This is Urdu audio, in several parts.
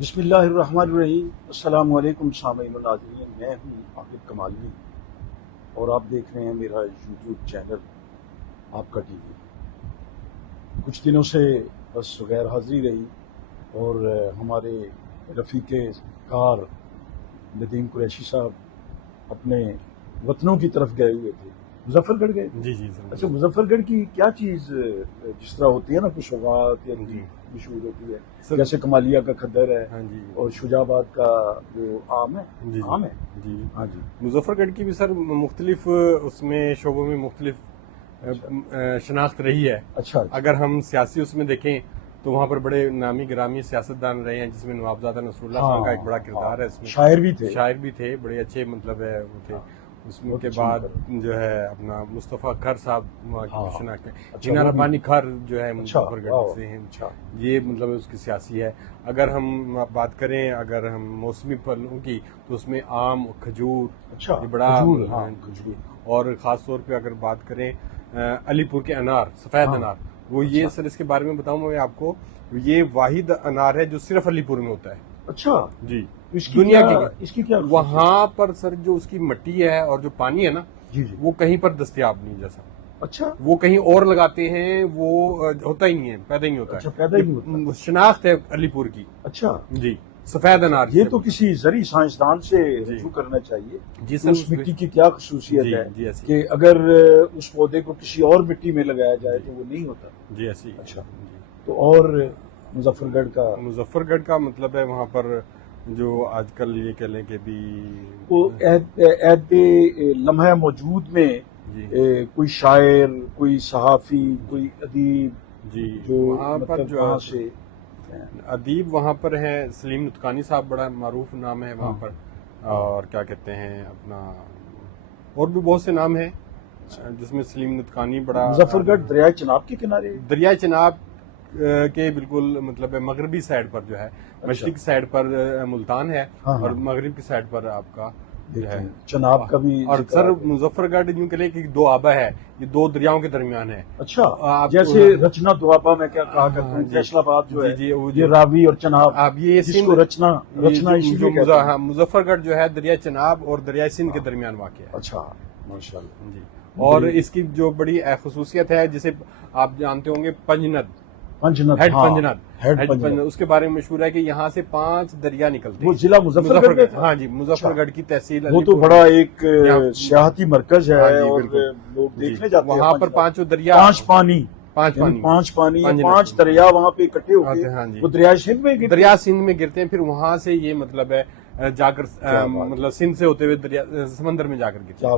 بسم اللہ الرحمن الرحیم۔ السلام علیکم سامعین و ناظرین، میں ہوں عابد کمالوی اور آپ دیکھ رہے ہیں میرا یوٹیوب چینل آپ کا ٹی وی۔ کچھ دنوں سے بس غیر حاضری رہی اور ہمارے رفیق کار ندیم قریشی صاحب اپنے وطنوں کی طرف گئے ہوئے تھے۔ مظفر گڑھ گئے؟ جی اچھا، مظفر گڑھ کی کیا چیز جس طرح ہوتی ہے نا، کچھ سوغات یا جی مشہور ہوتی ہے، جیسے کمالیہ کا کھدر ہے ہاں جی اور شجاع آباد کا وہ آم ہے؟ جی آم ہے، جی ہاں جی۔ مظفر گڑھ کی بھی سر مختلف اس میں شعبوں میں مختلف شناخت رہی ہے۔ اچھا اگر ہم سیاسی اس میں دیکھیں تو وہاں پر بڑے نامی گرامی سیاستدان رہے ہیں، جس میں نوابزادہ نصر اللہ خان کا ایک بڑا کردار ہے۔ اس میں شاعر بھی تھے، شاعر بھی تھے، بڑے اچھے مطلب ہے وہ تھے۔ اس میں کے بعد جو ہے اپنا مصطفیٰ کھر صاحب وہاں کی شناخت ہے۔ جینا ربانی کھر جو ہے مظفر گڑھ سے ہیں، یہ مطلب اس کی سیاسی ہے۔ اگر ہم بات کریں اگر ہم موسمی پھلوں کی تو اس میں آم، کھجور یہ بڑا اور خاص طور پہ اگر بات کریں علی پور کے انار، سفید انار، وہ یہ سر اس کے بارے میں بتاؤں میں آپ کو، یہ واحد انار ہے جو صرف علی پور میں ہوتا ہے۔ اچھا جی، دنیا اس کی کیا وہاں پر سر جو اس کی مٹی ہے اور جو پانی ہے نا، جی وہ کہیں پر دستیاب نہیں جیسا۔ اچھا، وہ کہیں اور لگاتے ہیں، وہ ہوتا ہی نہیں ہے، پیدا ہی نہیں ہوتا اچھا پیدا ہی نہیں ہوتا۔ شناخت ہے علی پور کی۔ اچھا جی، سفید انار یہ تو کسی زرعی سائنسدان سے رجوع کرنا چاہیے جی کہ اس مٹی کی کیا خصوصیت ہے جی ایسی کہ اگر اس پودے کو کسی اور مٹی میں لگایا جائے تو وہ نہیں ہوتا۔ جی ایسی اچھا، تو اور مظفر گڑھ کا مطلب ہے وہاں پر جو آج کل یہ کہہ لیں کہ بھی وہ عہد لمحہ موجود میں کوئی شاعر، کوئی صحافی، کوئی ادیب جی جو وہاں پر مطلب جو وہاں سے ادیب وہاں پر ہیں، سلیم نطقانی صاحب بڑا معروف نام ہے وہاں پر، اور کیا کہتے ہیں اپنا اور بھی بہت سے نام ہیں جس میں سلیم نطقانی بڑا۔ مظفر گڑھ دریائے چناب کے کنارے، دریائے چناب کے بالکل مطلب مغربی سائڈ پر جو ہے، مشرق سائڈ پر ملتان ہے اور مغرب کی سائڈ پر آپ کا جو ہے چناب کا بھی۔ اور سر مظفر گڑھ یوں کہ لیں کہ دو آبا ہے، یہ دو دریاؤں کے درمیان ہے۔ اچھا، جیسے رچنا دوآبا میں کیا کہا کرتے ہیں، فیصل آباد جو ہے یہ راوی اور چناب، اب یہ جس کو رچنا اسی لیے کہتے ہیں۔ مظفر گڑھ جو ہے دریائے چناب اور دریائے سندھ کے درمیان واقع ہے۔ اچھا، ماشاءاللہ جی، اور اس کی جو بڑی خصوصیت ہے جسے آپ جانتے ہوں گے ہیڈ پنجند، اس کے بارے میں مشہور ہے کہ یہاں سے 5 دریا نکلتے ہیں۔ وہ ضلع مظفر گڑھ، ہاں جی، مظفر گڑھ کی تحصیل وہ تو بڑا ایک سیاحتی مرکز ہے اور لوگ دیکھنے جاتے ہیں۔ وہاں پر 5 دریا، 5 پانی، 5 دریا وہاں پہ اکٹھے ہو کے وہ دریائے سندھ میں گرتے ہیں۔ دریا سندھ میں گرتے ہیں، پھر وہاں سے یہ مطلب ہے جا کر مطلب سندھ سے ہوتے ہوئے دریا سمندر میں جا کر گرتے ہیں۔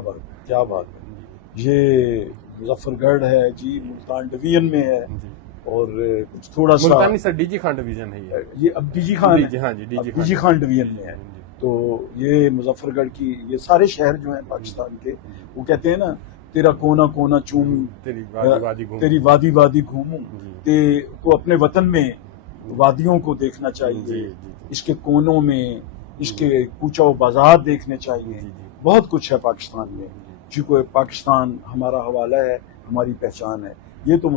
کیا بات ہے، یہ مظفر گڑھ ہے جی، ملتان ڈویژن میں ہے اور کچھ تھوڑا سا Multani sir D G Khan division ہے یہ اب ڈی جی خان ہے، ہاں جی ڈی جی خان ڈویژن میں ہے۔ تو یہ مظفر گڑھ کی یہ سارے شہر جو ہیں پاکستان کے، وہ کہتے ہیں نا تیرا کونا کونا چوموں، تیری وادی وادی گھوموں، تو اپنے وطن میں وادیوں کو دیکھنا چاہیے، اس کے کونوں میں اس کے کوچہ و بازار دیکھنے چاہیے۔ بہت کچھ ہے پاکستان میں، چونکہ پاکستان ہمارا حوالہ ہے، ہماری پہچان ہے۔ یہ تو